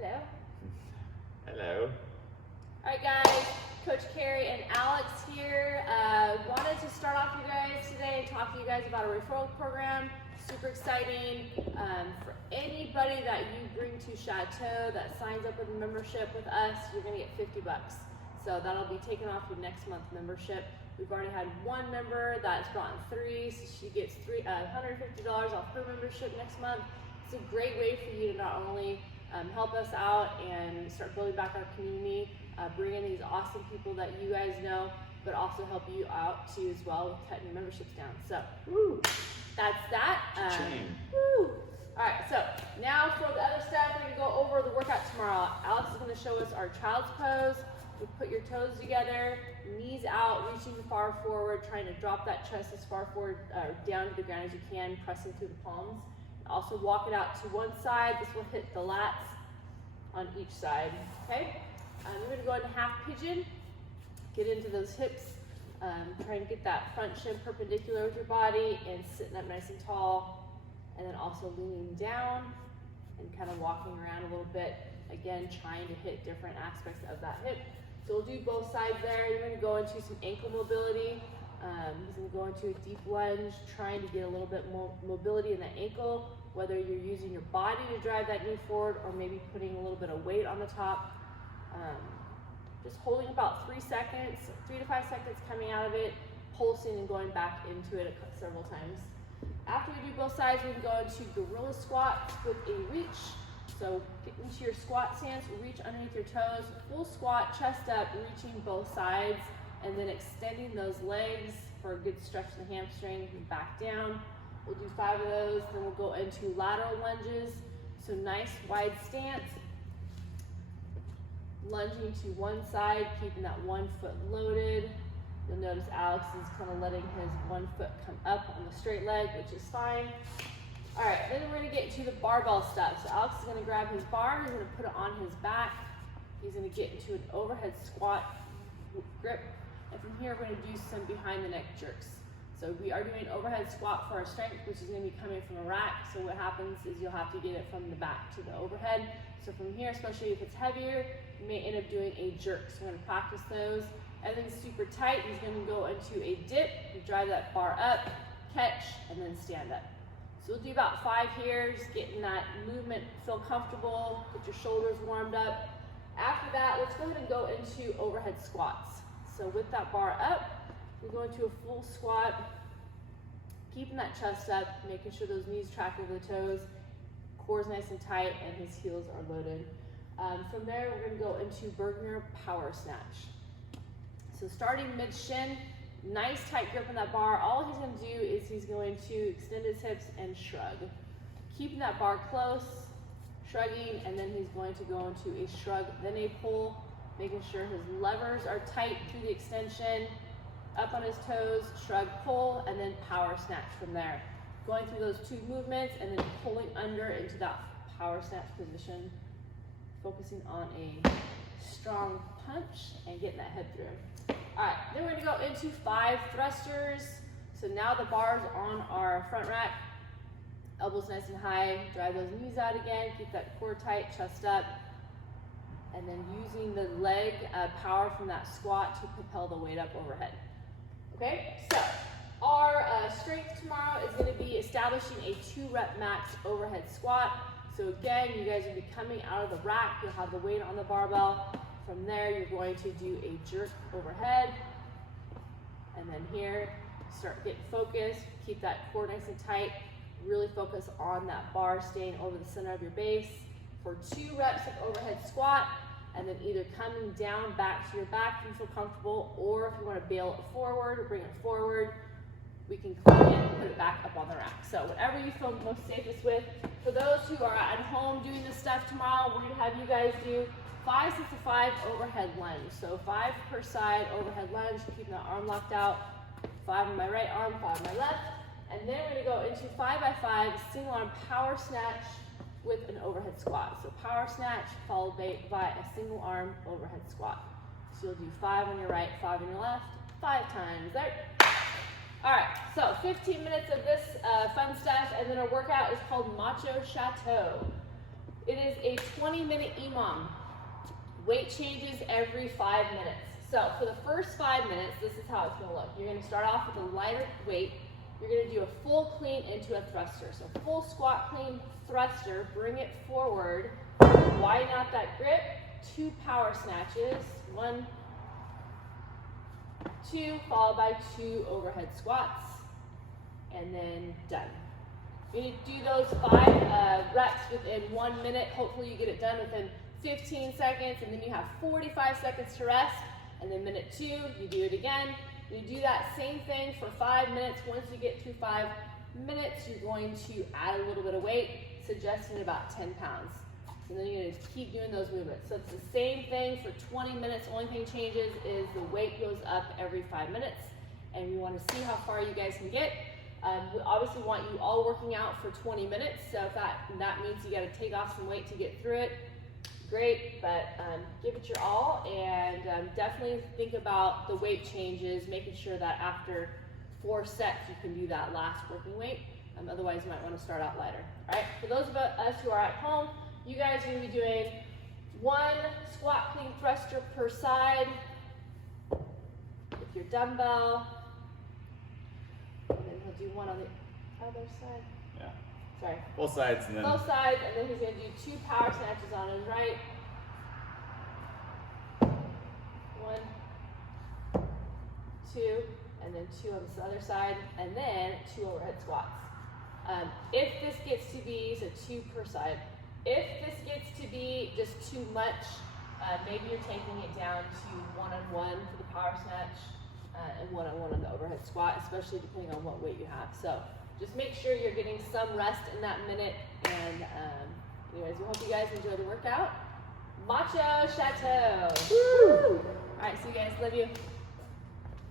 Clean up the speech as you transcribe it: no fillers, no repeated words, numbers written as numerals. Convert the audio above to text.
Hello. Hello. All right, guys. Coach Carrie and Alex here. Wanted to start off you guys today and talk to you guys about a referral program. Super exciting. For anybody that you bring to Chateau that signs up with a membership with us, you're gonna get $50. So that'll be taken off your next month membership. We've already had one member that's gotten 3, so she gets $150 off her membership next month. It's a great way for you to not only help us out and start building back our community, bring in these awesome people that you guys know, but also help you out too as well with cutting your memberships down. So, woo, that's that. Woo. All right, so now for the other stuff, we're gonna go over the workout tomorrow. Alex is gonna show us our child's pose. You put your toes together, knees out, reaching far forward, trying to drop that chest as far forward, down to the ground as you can, pressing through the palms. Also walk it out to one side. This will hit the lats on each side, okay? You're gonna go into half pigeon, get into those hips, try and get that front shin perpendicular with your body and sitting up nice and tall, and then also leaning down and kind of walking around a little bit. Again, trying to hit different aspects of that hip. So we'll do both sides there. You're gonna go into some ankle mobility. He's gonna go into a deep lunge, trying to get a little bit more mobility in the ankle, whether you're using your body to drive that knee forward or maybe putting a little bit of weight on the top. Just holding about 3 seconds, 3 to 5 seconds coming out of it, pulsing and going back into it several times. After we do both sides, we can go into gorilla squats with a reach. So get into your squat stance, reach underneath your toes, full squat, chest up, reaching both sides, and then extending those legs for a good stretch of the hamstring and back down. We'll do 5 of those, then we'll go into lateral lunges. So nice wide stance, lunging to one side, keeping that one foot loaded. You'll notice Alex is kind of letting his one foot come up on the straight leg, which is fine. All right, then we're gonna get into the barbell stuff. So Alex is gonna grab his bar, he's gonna put it on his back. He's gonna get into an overhead squat grip. And from here, we're gonna do some behind the neck jerks. So we are doing overhead squat for our strength, which is gonna be coming from a rack. So what happens is you'll have to get it from the back to the overhead. So from here, especially if it's heavier, you may end up doing a jerk. So we're gonna practice those. Everything's super tight. He's gonna go into a dip, you drive that bar up, catch, and then stand up. So we'll do about 5 here, just getting that movement, feel comfortable, get your shoulders warmed up. After that, let's go ahead and go into overhead squats. So with that bar up, we go into a full squat, keeping that chest up, making sure those knees track over the toes, core's nice and tight, and his heels are loaded. From there, we're gonna go into Bergner power snatch. So starting mid-shin, nice tight grip on that bar. All he's gonna do is he's going to extend his hips and shrug. Keeping that bar close, shrugging, and then he's going to go into a shrug, then a pull, making sure his levers are tight through the extension, up on his toes, shrug, pull, and then power snatch from there. Going through those 2 movements and then pulling under into that power snatch position, focusing on a strong punch and getting that head through. All right, then we're gonna go into 5 thrusters. So now the bar's on our front rack, elbows nice and high, drive those knees out again, keep that core tight, chest up, and then using the leg power from that squat to propel the weight up overhead. Okay, so our strength tomorrow is gonna be establishing a 2-rep max overhead squat. So again, you guys will be coming out of the rack, you'll have the weight on the barbell. From there, you're going to do a jerk overhead. And then here, start getting focused, keep that core nice and tight, really focus on that bar staying over the center of your base for 2 reps of overhead squat, and then either coming down back to your back if you feel comfortable, or if you want to bail it forward or bring it forward, we can clean it and put it back up on the rack. So whatever you feel most safest with. For those who are at home doing this stuff tomorrow, we're gonna have you guys do 5 sets of 5 overhead lunge. So 5 per side overhead lunge, keeping that arm locked out. 5 on my right arm, 5 on my left. And then we're gonna go into 5 by 5 single arm power snatch with an overhead squat. So power snatch followed by a single arm overhead squat. So you'll do 5 on your right, 5 on your left, 5 times there. All right, so 15 minutes of this fun stuff, and then our workout is called Macho Chateau. It is a 20-minute EMOM. Weight changes every 5 minutes. So for the first 5 minutes, this is how it's gonna look. You're gonna start off with a lighter weight. You're gonna do a full clean into a thruster. So full squat clean thruster, bring it forward, widen out that grip, 2 power snatches, 1, 2, followed by 2 overhead squats, and then done. You need to do those 5 reps within 1 minute. Hopefully you get it done within 15 seconds, and then you have 45 seconds to rest, and then minute 2, you do it again. You do that same thing for 5 minutes. Once you get to 5 minutes, you're going to add a little bit of weight, suggesting about 10 pounds. And then you're gonna keep doing those movements. So it's the same thing for 20 minutes. Only thing changes is the weight goes up every 5 minutes, and we wanna see how far you guys can get. We obviously want you all working out for 20 minutes, so if that means you gotta take off some weight to get through it, great, but give it your all, and definitely think about the weight changes, making sure that after 4 sets you can do that last working weight. Otherwise you might want to start out lighter. All right, for those of us who are at home, you guys are going to be doing 1 squat clean thruster per side with your dumbbell, and then he'll do 1 on the other side. Yeah. Sorry. Both sides and then. Both sides, and then he's going to do 2 power snatches on his right. 1, 2, and then 2 on this other side, and then 2 overhead squats. If this gets to be, so 2 per side. If this gets to be just too much, maybe you're taking it down to 1-on-1 for the power snatch, and 1-on-1 on the overhead squat, especially depending on what weight you have. So just make sure you're getting some rest in that minute. And anyways, we hope you guys enjoy the workout. Macho Chateau. Woo! All right, see you guys. Love you.